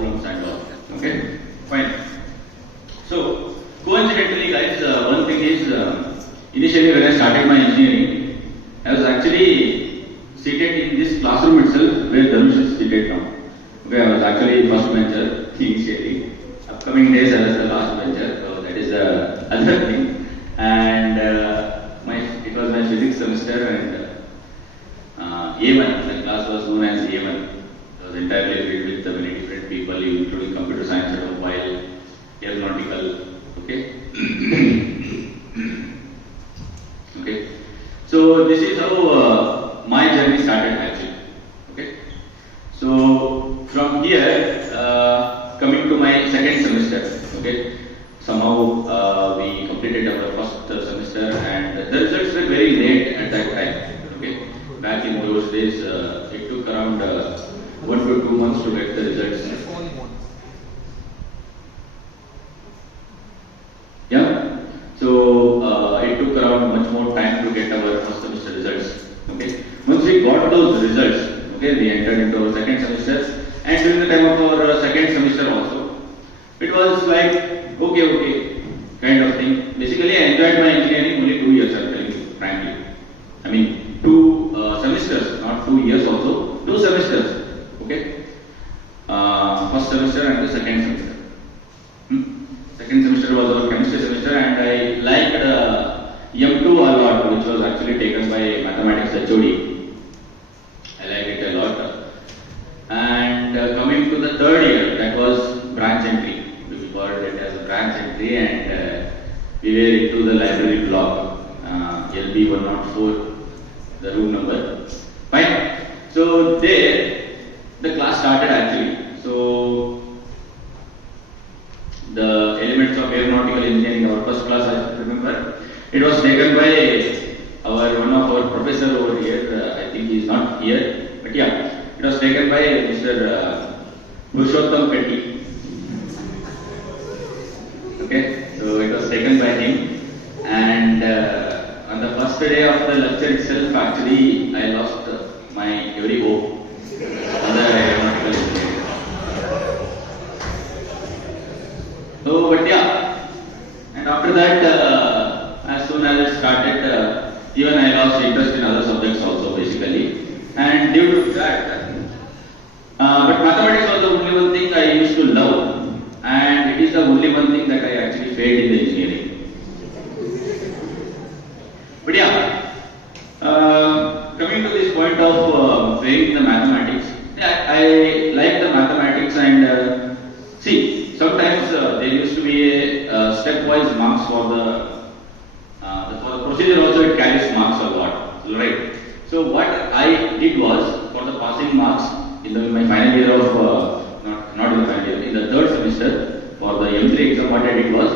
problems and all. Okay, fine. So coincidentally, guys, one thing is initially when I started my engineering, I was actually seated in this classroom itself where Dhanush is seated now. Okay, I was actually first bencher initially. Upcoming days I was the last bencher, so that is the other thing. And it was my physics semester, and A1, the class was known as A1. It was entirely filled with many different people, including computer science, automobile, aeronautical. Okay. Okay. So this is how my journey started actually. Okay. So from here, coming to my second semester. Okay. Somehow we completed our first semester, and the results were very late at that time. Okay. Back in those days, it took around 1 to 2 months to get the results. Yeah. So it took around much more time to get our first semester results. Okay. Once we got those results, okay, we entered into our second semester, and during the time of our second semester also, it was like okay, kind of thing. Basically, I enjoyed my engineering only 2 years. I'm telling you, frankly. I mean, 2 semesters, not 2 years also. 2 semesters. Okay. First semester and the second semester. Second semester was our chemistry semester, and I liked M2 a lot, which was actually taken by mathematics HOD. I liked it a lot. And coming to the third year, that was branch entry. We called it as a branch entry, and we were into the library block, LB 104, the room number. Fine. So there, the class started actually. So the elements of aeronautical engineering, our first class, I remember, it was taken by one of our professor over here. I think he is not here, but yeah, it was taken by Mr. Purushottam Petty. Okay, so it was taken by him, and on the first day of the lecture itself, actually, I lost my every hope on the aeronautical engineering. So, but yeah, and after that, as soon as it started, even I lost interest in other subjects also, basically. And due to that, but mathematics was the only one thing I used to love, and it is the only one thing that I actually failed in the engineering. But yeah, coming to this point of failing the mathematics, yeah, I like the mathematics, and see. Sometimes there used to be a stepwise marks for the procedure also. It carries marks a lot, right? So what I did was, for the passing marks in my final year of not in the final year, in the third semester for the M3 exam, what I did was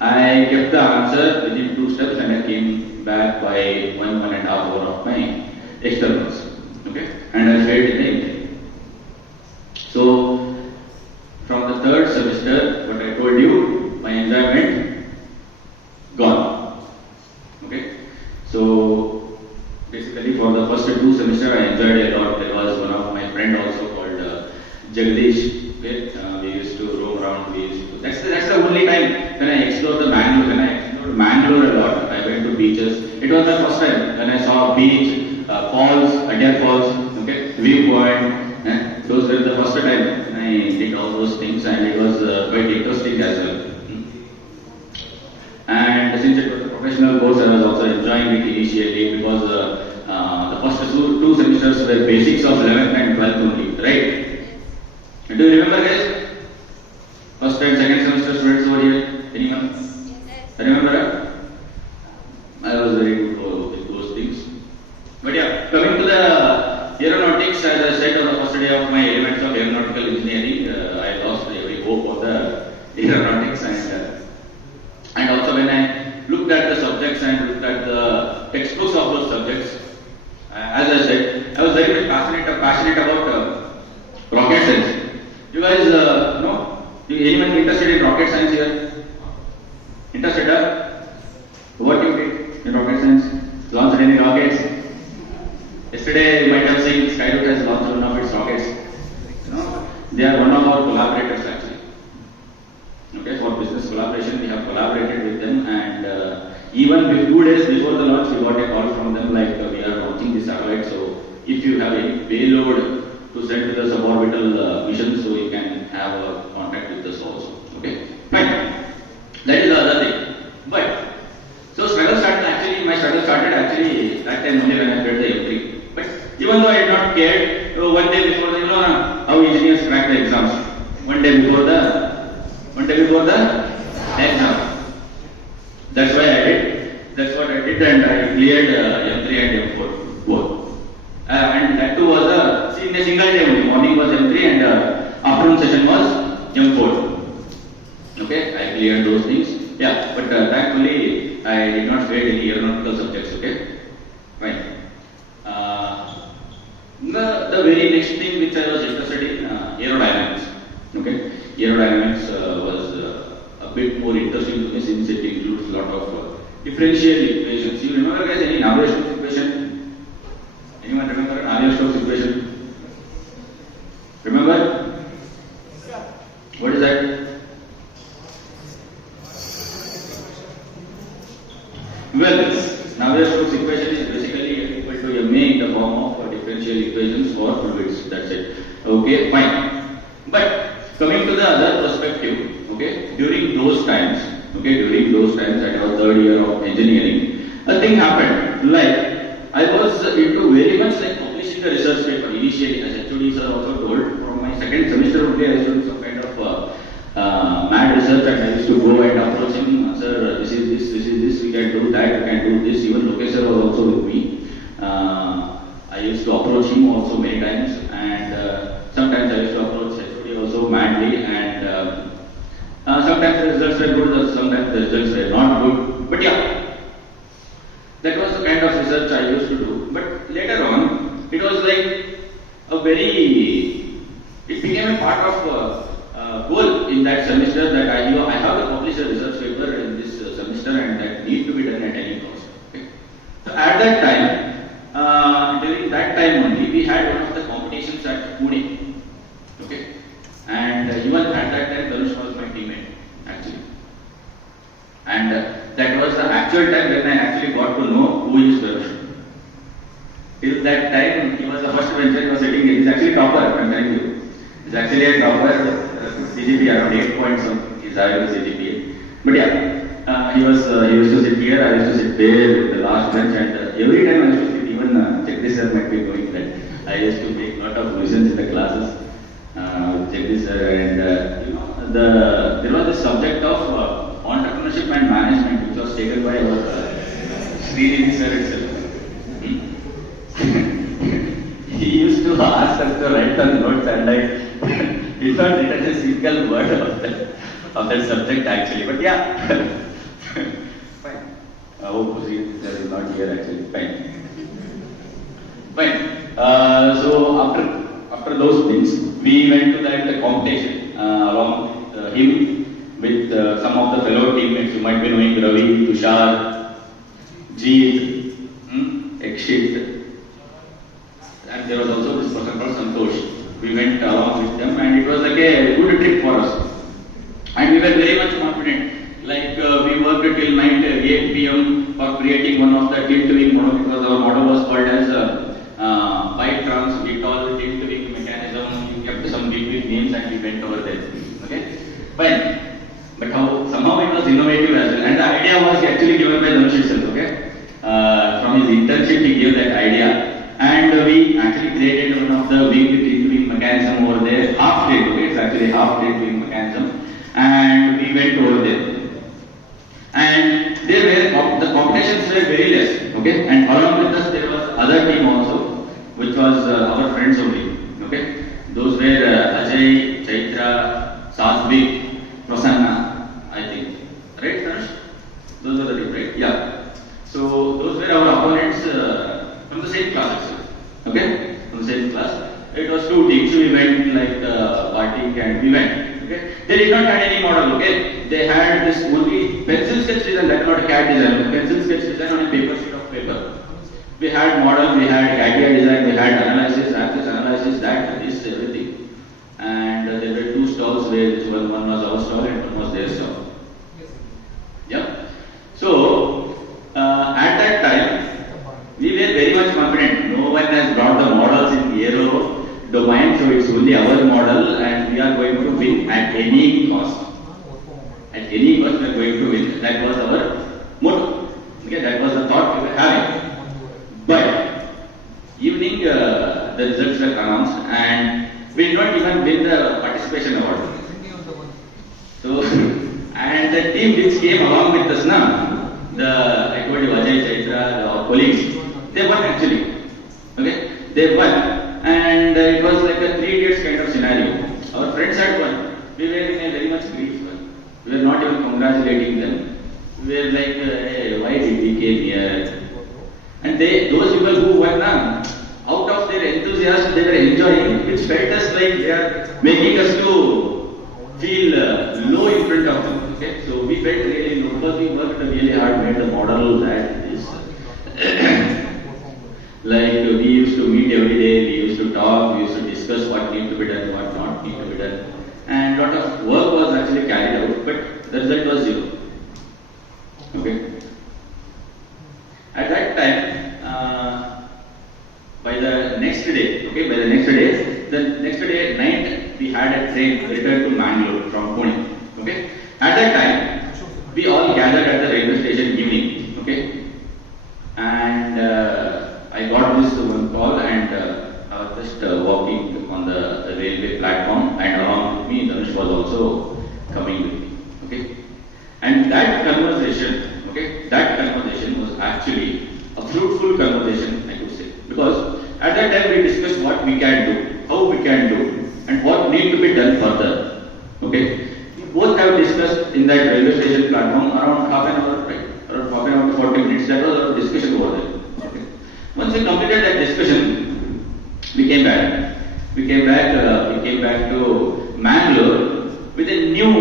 I kept the answer within 2 steps, and I came back by 1.5 hour of my externals. Okay, and I failed in the engineering. So from the third semester, what I told you, my enjoyment gone. Okay, so basically for the first 2 semesters, I enjoyed a lot. There was one of my friend also called Jagdish. Okay, we used to roam around. That's the only time when I explored the Mangalore. When I explored Mangalore a lot, I went to beaches. It was my first time when I saw a beach, falls, Adair Falls. Okay, viewpoint. Those were the first time when I did all those things, and it was quite interesting as well. And since it was a professional course, I was also enjoying it initially, because the first 2 semesters were basics of 11th and 12th only, right? Do you remember, guys? First and second semester students over here? Anyone? Remember? I was very good with those things. But yeah, coming to the aeronautics, as I said, on the first day of my elements of aeronautical engineering, I lost every hope of the aeronautics, and also when I looked at the subjects and looked at the textbooks of those subjects, as I said, I was very much passionate about rocket science. You guys know? Anyone interested in rocket science here? Interested? What you did in rocket science? Launched any rockets? Yesterday you might have seen Skyroot has launched one of its rockets. They are one of our collaborators actually. Okay, for business collaboration, we have collaborated with them, and even 2 days before the launch, we got a call from them like we are launching this satellite. So if you have any payload to send to the suborbital mission, so you can have a contact with us also. Okay, fine. That is the other thing. But so struggle started actually. My struggle started actually that time only when I read the M3. But even though I had not cared, one day before the how engineers crack the exams. One day before the exam. That's why I did. That's what I did, and I cleared M3 and M4 both. And that too was in a single day only. Morning was M3 and afternoon session was M4. Okay, I cleared those things. Yeah, but thankfully I did not fail any aeronautical subjects. Okay, fine. The very next thing which I was interested in aerodynamics. Okay, aerodynamics was a bit more interesting to me since it includes a lot of differential equations. You remember guys any Navier-Stokes equation? Anyone remember Navier-Stokes equation? Remember? What is that? Well, Navier-Stokes equation is basically equal to ma in the form of differential equations for fluids. That's it. Okay, fine. But coming to the other perspective, okay, during those times that I was third year of engineering, a thing happened. Like I was into very much like publishing a research paper initially, as HOD sir also told. From my second semester only, I used to do some kind of mad research, and I used to go and approach him, sir, this is this, we can do that, we can do this. Even Lokesh sir was also with me. I used to approach him also many times, and sometimes I used to approach HOD also madly, and sometimes the results were good, sometimes the results were not good. But yeah, that was the kind of research I used to do. But later on, it was like it became a part of goal in that semester that I have to publish a research paper in this semester, and that need to be done at any cost. Okay. So at that time, during that time only, we had one of the competitions at Pune. Okay. And even at that time, Dhanush was my teammate actually. And that was the actual time when I actually got to know who is Dhanush. Till that time, he was the first bencher, he was sitting here. He's actually topper, I'm telling you. He's actually a topper. CGPA around 8 points is having the CGPA. But yeah, he used to sit here, I used to sit there in the last bench, and every time I used to sit, even Jagdish sir might be going that. I used to make a lot of lessons in the classes with Jagdish sir, and there was this subject of entrepreneurship and management, which was taken by our Srinidhi sir itself. He used to ask us to write some notes, and I did not written a single word of that subject actually. But yeah, fine. Oh, Srinidhi sir is not here actually. Fine. Fine. So after those things, we went to that competition along with him, with some of the fellow teammates. You might be knowing Ravi, Tushar, Jeet, Ekshit. And there was also this person called Santosh. We went along with them, and it was like a good trip for us. And we were very much confident. Like we worked till night 8 p.m. for creating one of the tilt-wing model, because our model was called as Bitrans tilt-wing mechanism. We kept some big names, and we went over there. Okay, fine. But somehow it was innovative as well. And the idea was actually given by Dhanush itself. Okay, from his internship he gave that idea. And we actually created one of the wing mechanism over there, half tilt, okay, it's actually half tilt wing mechanism, and we went over there. And the competitions were very less, okay, and along with us there was other team also, which was our friends only, okay. Those were Ajay, Chaitra, Sasvik, Prasanna, I think, right, Dhanush? Those were the team, right? Yeah. So those were our opponents from the same class actually. Okay? From the same class. It was 2 teams, so we went like Kartik and we went. Okay? They did not have any model, okay? They had this only pencil sketch design, that not CAD design, pencil sketch design on a paper sheet of paper. We had model, we had CATIA design, we had analysis, access analysis, that, this, everything. And there, one was our stall and one was their stall. Yeah. So at that time, we were very much confident. No one has brought the models in aero domain, so it's only our model, and we are going to win at any cost. At any cost, we are going to win. That was our motto. Okay, that was the thought we were having. But evening, the results were announced, and we did not even win the participation award. So, and the team which came along with us now, I told you Ajay, Chaitra, our colleagues, they won actually. Okay, they won, and it was like a 3 Idiots kind of scenario. Our friends had won. We were in a very much grief. We were not even congratulating them. We were like, hey, why did we came here? And those people who won now, out of their enthusiasm, they were enjoying, which felt us like they are making us to feel low in front of them. Okay, so we felt really low because we worked really hard, made the model that is. Like we used to meet every day, we used to talk, we used to discuss what need to be done, what not need to be done, and a lot of work was actually carried out, but the result was zero. Okay. At that time, by the next day, at night, we had a train return to Mangalore from Pune. Okay. At that time, we all gathered at the railway station evening. Okay. And I got this one call, and I was just walking on the railway platform, and along with me, Dhanush was also coming with me. Okay. And that conversation was actually a fruitful conversation, I could say, because at that time we discussed what we can do, how we can do, and what need to be done further. Okay, we both have discussed in that railway station platform around half an hour, right? Around half an hour to 40 minutes. That was our discussion over there. Okay. Once we completed that discussion, we came back. We came back to Mangalore with a new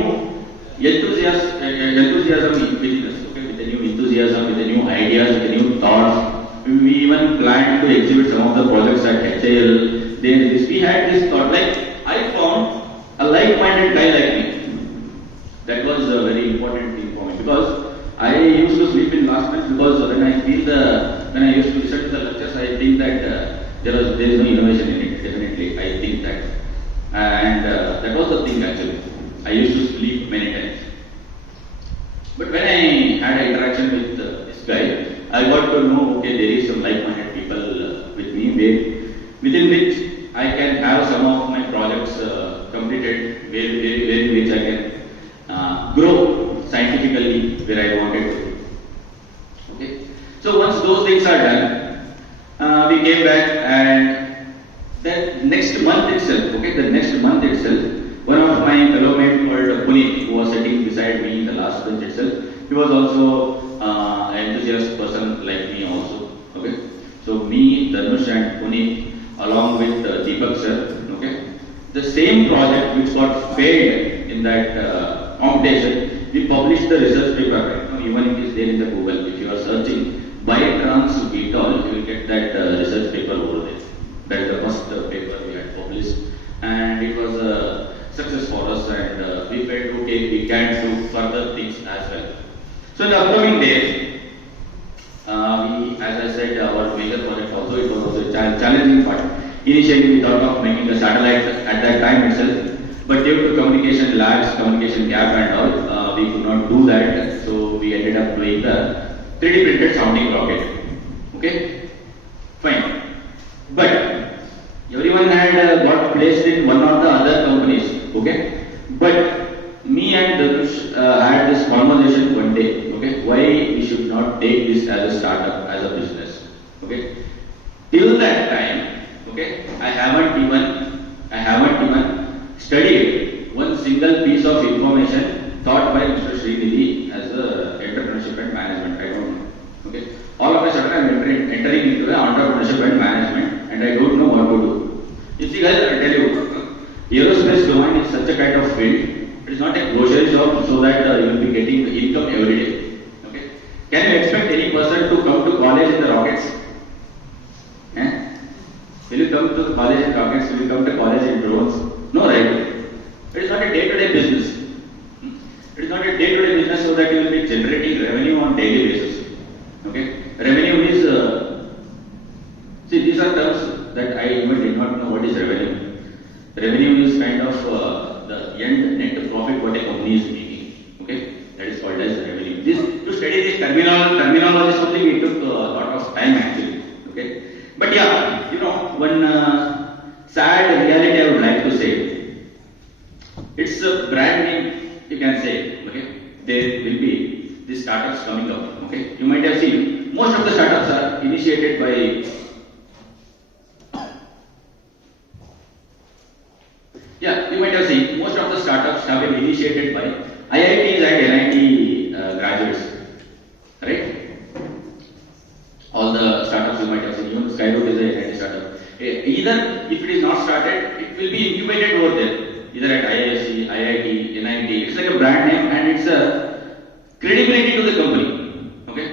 enthusiasm within us, okay, with a new enthusiasm, with a new ideas, with a new thoughts. We even planned to exhibit some of the projects at HAL. We had this thought, like I found a like-minded guy like me. That was a very important thing for me, because I used to sleep in last bench, because when I used to listen to the lectures, I think that there is no innovation in it. Definitely, I think that, and that was the thing actually. I used to sleep many times. But when I had an interaction with this guy, I got to know, okay, there is some like-minded people with me, within which I can have some of my projects completed, where in which I can grow scientifically where I wanted to. Okay. So once those things are done, we came back, and then next month itself, one of my fellow mates called Puneet, who was sitting beside me in the last bench itself, he was also an enthusiastic person like me also. Okay, so me, Dhanush and Puneet, along with Deepak sir, okay, the same project which got failed in that competition, we published the research paper. Right now, even it is there in the Google. If you are searching by trans Beatol, you will get that research paper over there. That is the first paper we had published, and it was a success for us, and we felt okay, we can do further things as well. So in the upcoming days, as I said, our major project also, it was also a challenging part. Initially we thought of making a satellite at that time itself, but due to communication lags, communication gap and all, we could not do that, so we ended up doing the 3D printed sounding rocket. Okay, fine. But everyone had got placed in one or the other companies, okay? But me and Dhanush had this conversation one day, okay? Why we should not take this as a startup, as a business, okay? Till that time, okay, I haven't even studied one single piece of information taught by Mr. Srinidhi as a entrepreneurship and management. I don't know, okay? All of a sudden, I'm entering into the entrepreneurship and management, and I don't know what to do. You see, guys, I tell you, aerospace domain is such a kind of field. It is not a grocery shop, so that you will be getting income every day. Okay? Can you expect any person to come to college in the rockets? Eh? Will you come to college in rockets? Will you come to college in drones? No, right? It is not a day-to-day Revenue is kind of the end net profit what a company is making. Okay, that is called as revenue. This to study this terminology only we took a lot of time actually. Okay, but yeah, one sad reality I would like to say, it's a brand name you can say. Okay, there will be these startups coming up. Okay, you might have seen most of the startups are initiated by. Yeah, you might have seen most of the startups have been initiated by IITs and NIT graduates, right? All the startups you might have seen, even Skyroot is a NIT startup. Either if it is not started, it will be incubated over there, either at IISc, IIT, NIT. It's like a brand name and it's a credibility to the company. Okay.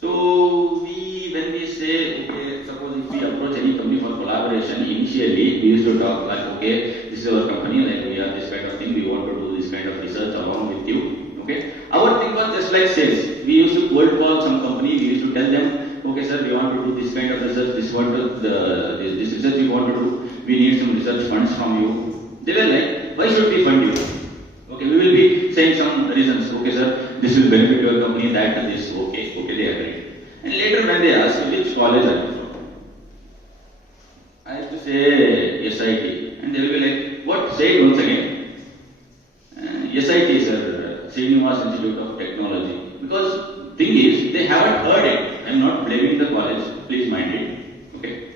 So when we say, okay, suppose if we approach any company for collaboration, initially we used to talk like, okay, this is our company, like we have this kind of thing, we want to do this kind of research along with you. Okay. Our thing was just like sales. We used to cold call some company, we used to tell them, okay sir, we want to do this kind of research, this research we want to do, we need some research funds from you. They were like, why should we fund you? Okay, we will be saying some reasons, okay sir, this will benefit your company, that, this, okay, they agreed. And later when they ask which college are you from, I used to say SIT, and they will be like, what? Say it once again. SIT sir, Srinivas Institute of Technology. Because thing is, they haven't heard it. I am not blaming the college, please mind it. Okay,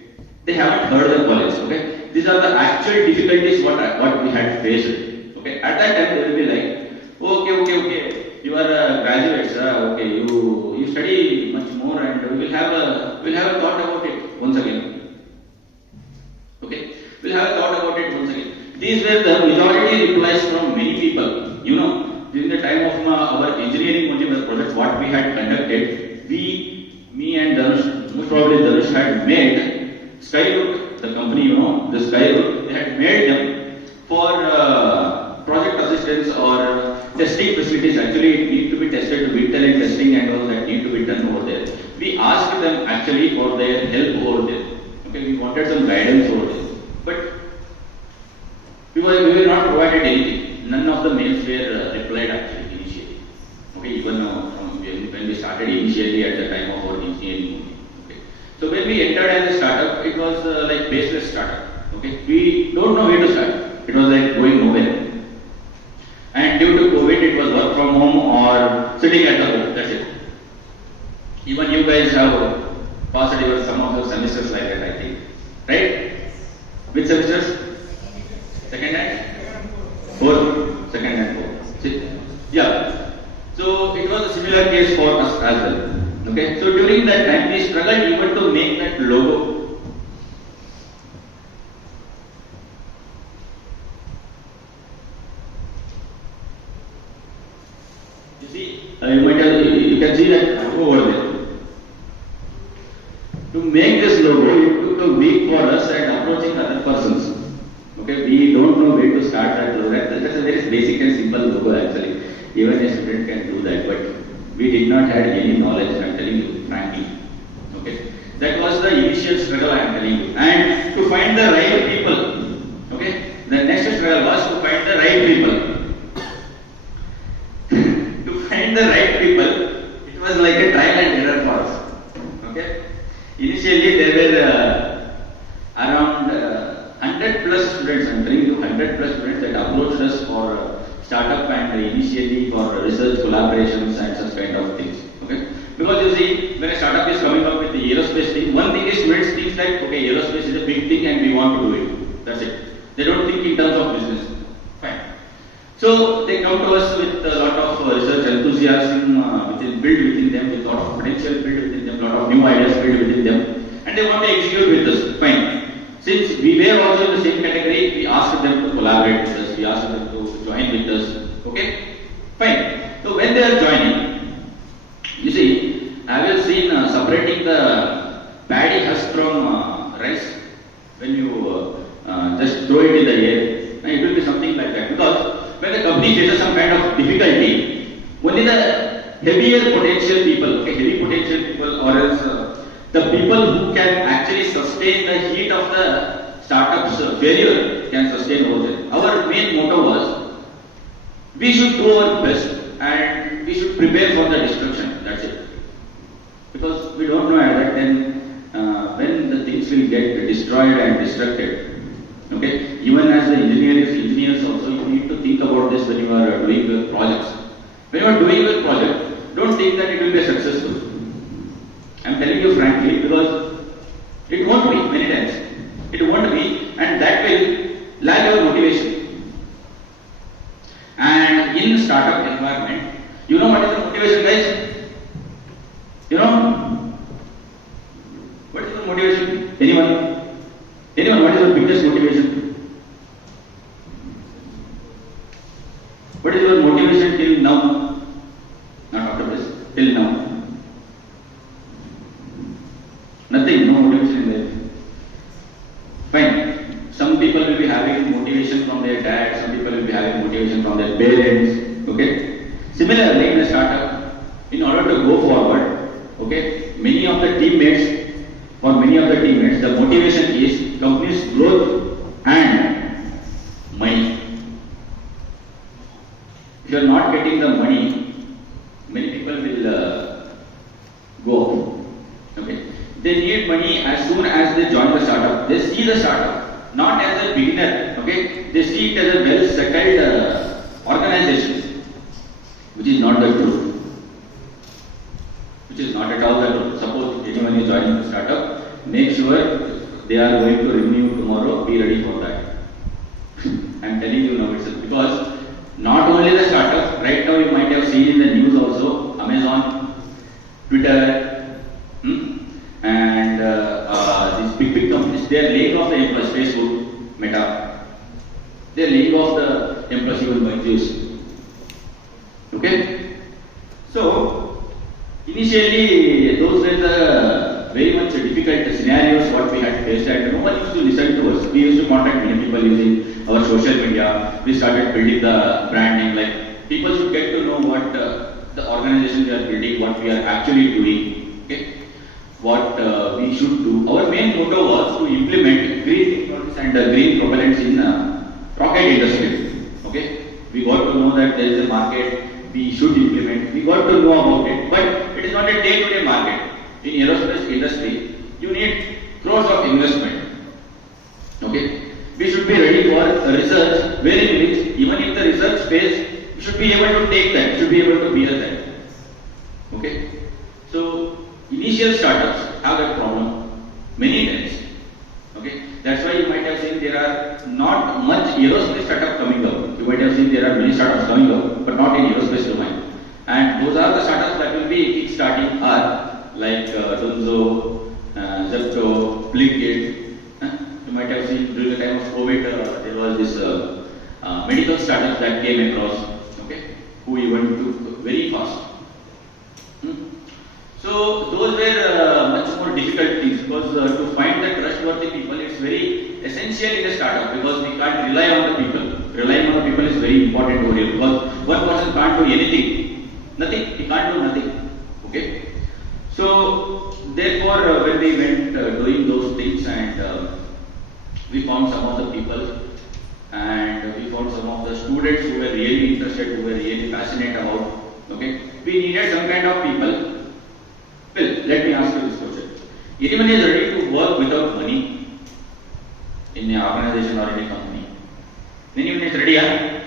they haven't heard the college. Okay, these are the actual difficulties what we had faced. Okay, at that time they will be like, okay. You are a graduate, sir. Okay, you study much more, and we'll have a thought about it once again. Okay, we'll have a thought about it once again. These were the majority replies from many people. During the time of our engineering modular project, what we had conducted, me and Dhanush, most probably Dhanush had made Skyroot, the company, the Skyroot, they had made them for project assistance or testing facilities. Actually, it need to be tested, wind talent testing and all that need to be done over there. We asked them actually for their help over there. Okay, we wanted some guidance over there, but we were not provided anything. None of the mails were replied actually initially. Okay, even when we started initially at the time of our engineering. Okay, so when we entered as a startup, it was like baseless startup. Okay, we don't know where to start. It was like going nowhere. And due to COVID, it was work from home or sitting at the home. That's it. Even you guys have passed some of your semesters like that, I think. Right? Which semesters? Second and fourth. Second and fourth. Yeah. So it was a similar case for us as well. Okay. So during that time, we struggled even to make that logo. You can see that over there. To make this logo, it took a week for us and approaching other persons. Okay, we don't know where to start that logo. That's a very basic and simple logo actually. Even a student can do that, but we did not have any knowledge, I'm telling you frankly. Okay, that was the initial struggle I'm telling you. And to find the right people, okay, the next struggle was to find the right people. The right people, it was like a trial and error for us. Okay, initially there were around 100 plus students. I'm telling you, 100 plus students that approached us for startup and initially for research collaborations and such kind of things. Okay, because you see, when a startup is coming up with the aerospace thing, one thing is students think like, okay, aerospace is a big thing and we want to do it. That's it. They don't think in terms of business. Fine. So they come to us with a lot of research enthusiasm built within them, with a lot of potential built within them, a lot of new ideas built within them, and they want to execute with us. Fine. Since we were also in the same category, we asked them to collaborate with us, we asked them to join with us. Okay? Fine. So when they are joining, you see, I have seen separating the paddy husk from rice when you just throw it in the air. It will be something like that, because when the company faces some kind of difficulty, only the heavier potential people, okay, heavy potential people, or else the people who can actually sustain the heat of the startup startups, failure can sustain over there. Our main motto was, we should do our best and we should prepare for the destruction. That's it. Because we don't know at that then when the things will get destroyed and destructed. Okay. Even as the engineers also, you need to think about this when you are doing your projects. When you are doing your project, don't think that it will be successful. I'm telling you frankly because it won't be many times. It won't be, and that will lag your motivation. And in startup environment, you know what is the motivation, guys? You know? What is the motivation? Anyone? Anyone, what is your biggest motivation? What is your motivation till now? Not after this, till now. Nothing, no motivation in life. Fine. Some people will be having motivation from their dad, some people will be having motivation from their parents. Okay? Similarly, in a startup, in order to go forward, okay, many of the teammates, the motivation is company's growth and money. If you are not getting the money, many people will go off. Okay? They need money as soon as they join the startup. They see the startup not as a beginner. Okay? They see it as a well settled organization, which is not the truth. Which is not at all the truth. Suppose anyone is joining the startup, make sure they are going to renew tomorrow. Be ready for that. I'm telling you now itself, because not only the startup. Right now you might have seen in the news also, Amazon, Twitter, and these big companies, they are laying off the employees. Facebook, Meta, they are laying off the employees even by this. Okay? So, initially, those were the very much difficult scenarios what we had faced, and no one used to listen to us. We used to contact many people using our social media. We started building the branding, like people should get to know what the organization we are building, what we are actually doing. Okay? What we should do. Our main motto was to implement green technologies and green propellants in rocket industry. Okay, we got to know that there is a market we should implement. We got to know about it, but it is not a day-to-day market. In aerospace industry, you need crores of investment. Okay, we should be ready for research, wherein which even if the research phase, we should be able to take that, should be able to bear that. Okay, so initial startups have that problem many times. Okay, that's why you might have seen there are not much aerospace startups coming up. You might have seen there are many startups coming up, but not in aerospace domain. And those are the startups that will be kick-starting are like Dunzo, Zepto, Blinkit. You might have seen during the time of COVID, there was this medical startups that came across. Okay, who even took very fast. So those were much more difficult things, because to find the trustworthy people, it's very essential in a startup, because we can't rely on the people. Relying on the people is very important over here, because one person can't do anything, nothing. He can't do nothing. Okay. So therefore, when we went doing those things, and we found some of the people, and we found some of the students who were really interested, who were really passionate about. Okay, we needed some kind of people. Well, let me ask you this question. Anyone is ready to work without money in an organization or in a company? Anyone is ready? Huh?